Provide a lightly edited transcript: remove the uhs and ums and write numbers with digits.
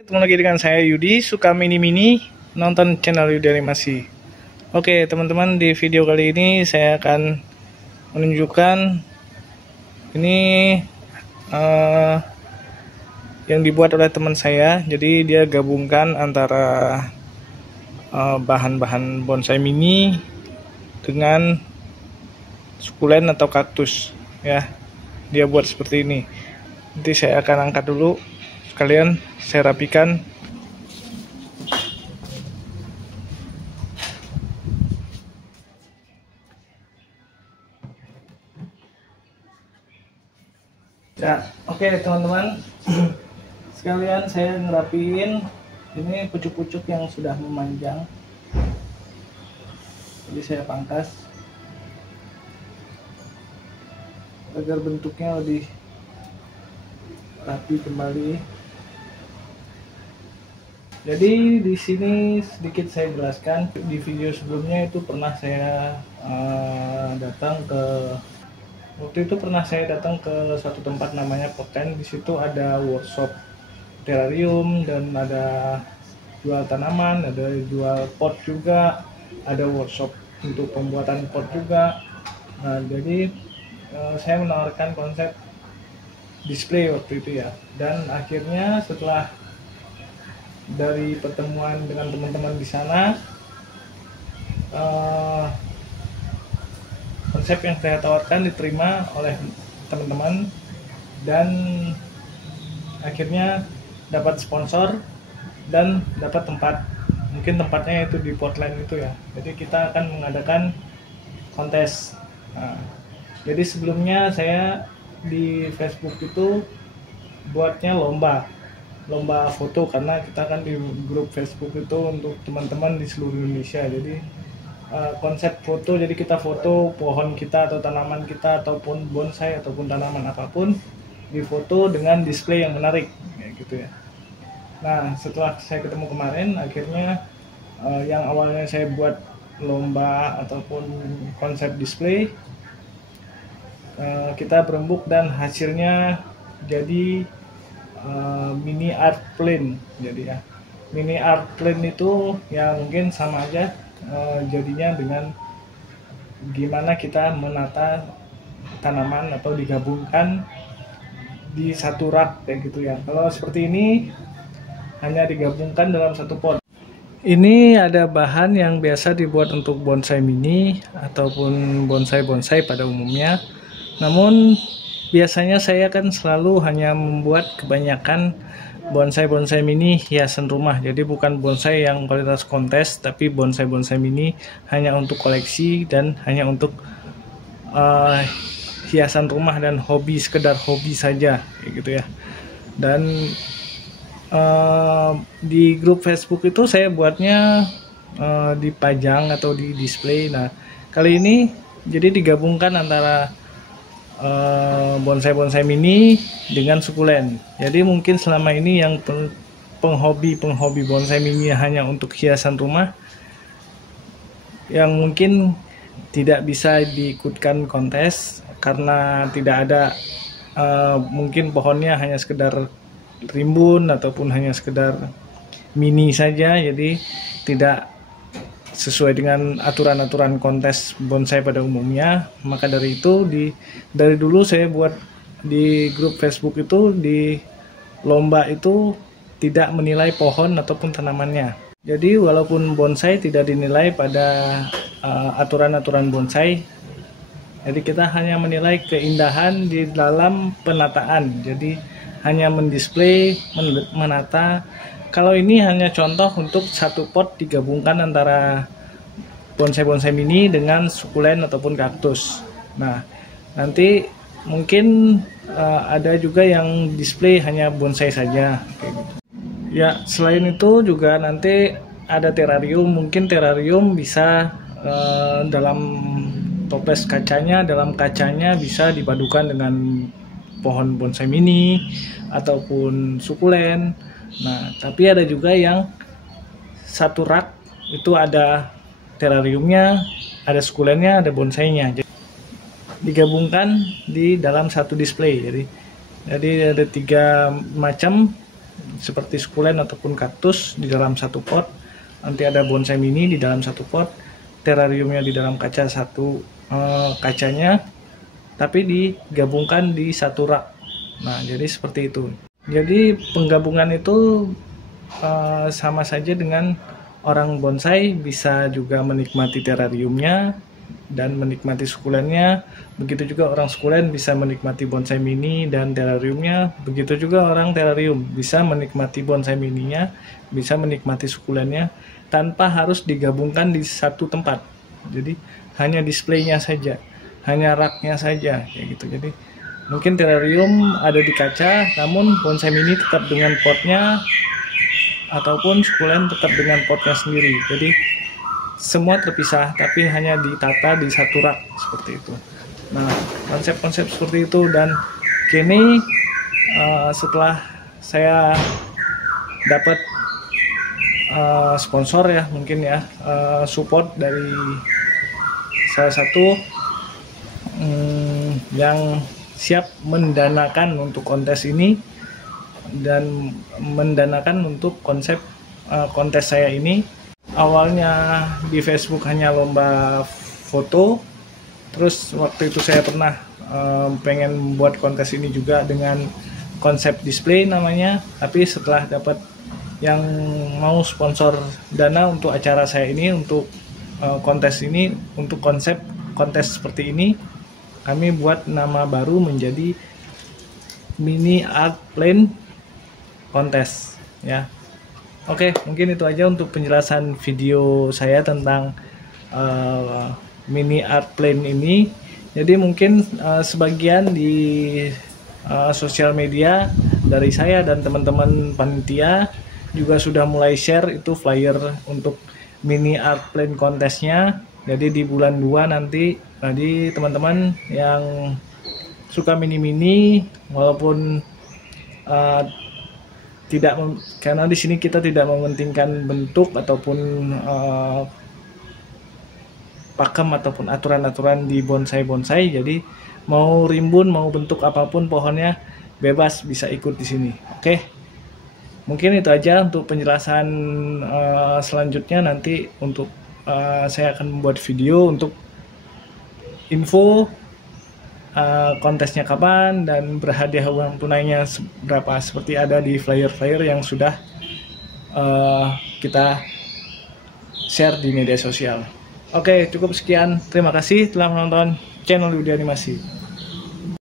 Ketemu lagi dengan saya Yudi, suka mini-mini, nonton channel Yudi Animasi. Oke teman-teman, di video kali ini saya akan menunjukkan ini yang dibuat oleh teman saya. Jadi dia gabungkan antara bahan-bahan bonsai mini dengan sukulen atau kaktus ya. Dia buat seperti ini. Nanti saya akan angkat dulu, sekalian saya rapikan. Ya, oke teman-teman, sekalian saya ngerapiin ini pucuk-pucuk yang sudah memanjang. Jadi saya pangkas agar bentuknya lebih rapi kembali. Jadi di sini sedikit saya jelaskan, di video sebelumnya itu pernah saya pernah saya datang ke suatu tempat namanya Poten. Di situ ada workshop terrarium dan ada jual tanaman, ada jual pot juga, ada workshop untuk pembuatan pot juga. Nah, jadi saya menawarkan konsep display waktu itu ya. Dan akhirnya setelah dari pertemuan dengan teman-teman di sana, konsep yang saya tawarkan diterima oleh teman-teman dan akhirnya dapat sponsor dan dapat tempat. Mungkin tempatnya itu di Portland itu ya. Jadi kita akan mengadakan kontes. Nah, jadi sebelumnya saya di Facebook itu buatnya lomba foto, karena kita kan di grup Facebook itu untuk teman-teman di seluruh Indonesia. Jadi konsep foto, jadi kita foto pohon kita atau tanaman kita ataupun bonsai ataupun tanaman apapun, difoto dengan display yang menarik ya gitu ya. Nah, setelah saya ketemu kemarin, akhirnya yang awalnya saya buat lomba ataupun konsep display, kita berembuk dan hasilnya jadi mini art plane. Jadi ya, mini art plane itu ya mungkin sama aja jadinya dengan gimana kita menata tanaman atau digabungkan di satu rak kayak gitu ya. Kalau seperti ini hanya digabungkan dalam satu pot. Ini ada bahan yang biasa dibuat untuk bonsai mini ataupun bonsai-bonsai pada umumnya. Namun biasanya saya kan selalu hanya membuat kebanyakan bonsai-bonsai mini hiasan rumah. Jadi bukan bonsai yang kualitas kontes, tapi bonsai-bonsai mini hanya untuk koleksi dan hanya untuk hiasan rumah dan hobi, sekedar hobi saja kayak gitu ya. Dan di grup Facebook itu saya buatnya dipajang atau di display. Nah, kali ini jadi digabungkan antara bonsai-bonsai mini dengan sukulen. Jadi mungkin selama ini yang penghobi bonsai mini hanya untuk hiasan rumah, yang mungkin tidak bisa diikutkan kontes karena tidak ada, mungkin pohonnya hanya sekedar rimbun ataupun hanya sekedar mini saja, jadi tidak sesuai dengan aturan-aturan kontes bonsai pada umumnya. Maka dari itu dari dulu saya buat di grup Facebook itu, di lomba itu tidak menilai pohon ataupun tanamannya. Jadi walaupun bonsai tidak dinilai pada aturan-aturan bonsai, jadi kita hanya menilai keindahan di dalam penataan. Jadi hanya mendisplay, menata. Kalau ini hanya contoh untuk satu pot digabungkan antara bonsai-bonsai mini dengan sukulen ataupun kaktus. Nah, nanti mungkin ada juga yang display hanya bonsai saja kayak gitu. Ya, selain itu juga nanti ada terrarium. Mungkin terrarium bisa dalam toples kacanya, dalam kacanya bisa dipadukan dengan pohon bonsai mini ataupun sukulen. Nah, tapi ada juga yang satu rak itu ada terrariumnya, ada sukulennya, ada bonsainya. Jadi, digabungkan di dalam satu display. Jadi ada 3 macam seperti sukulen ataupun kaktus di dalam satu pot, nanti ada bonsai mini di dalam satu pot, terariumnya di dalam kaca satu kacanya, tapi digabungkan di satu rak. Nah, jadi seperti itu. Jadi penggabungan itu sama saja dengan orang bonsai bisa juga menikmati terariumnya dan menikmati sukulennya. Begitu juga orang sukulen bisa menikmati bonsai mini dan terariumnya. Begitu juga orang terarium bisa menikmati bonsai mininya, bisa menikmati sukulennya tanpa harus digabungkan di satu tempat. Jadi hanya displaynya saja, hanya raknya saja kayak gitu. Jadi mungkin terarium ada di kaca, namun bonsai mini tetap dengan potnya, ataupun sukulen tetap dengan potnya sendiri. Jadi semua terpisah, tapi hanya ditata di satu rak seperti itu. Nah, konsep-konsep seperti itu. Dan kini setelah saya dapat sponsor ya, mungkin ya, support dari salah satu yang siap mendanakan untuk kontes ini dan mendanakan untuk konsep kontes saya ini. Awalnya di Facebook hanya lomba foto, terus waktu itu saya pernah pengen buat kontes ini juga dengan konsep display namanya, tapi setelah dapat yang mau sponsor dana untuk acara saya ini, untuk kontes ini, untuk konsep kontes seperti ini, kami buat nama baru menjadi Mini Art Plane Kontes ya. Oke, mungkin itu aja untuk penjelasan video saya tentang Mini Art Plane ini. Jadi mungkin sebagian di sosial media dari saya dan teman-teman panitia juga sudah mulai share itu flyer untuk Mini Art Plane kontesnya. Jadi di bulan 2 nanti, tadi teman-teman yang suka mini-mini, walaupun karena di sini kita tidak mementingkan bentuk ataupun pakem ataupun aturan-aturan di bonsai. Jadi mau rimbun, mau bentuk apapun pohonnya bebas bisa ikut di sini. Oke, mungkin itu aja untuk penjelasan selanjutnya. Nanti untuk saya akan membuat video untuk info kontesnya kapan dan berhadiah uang tunainya berapa, seperti ada di flyer-flyer yang sudah kita share di media sosial. Oke, cukup sekian. Terima kasih telah menonton channel Yudi Animasi.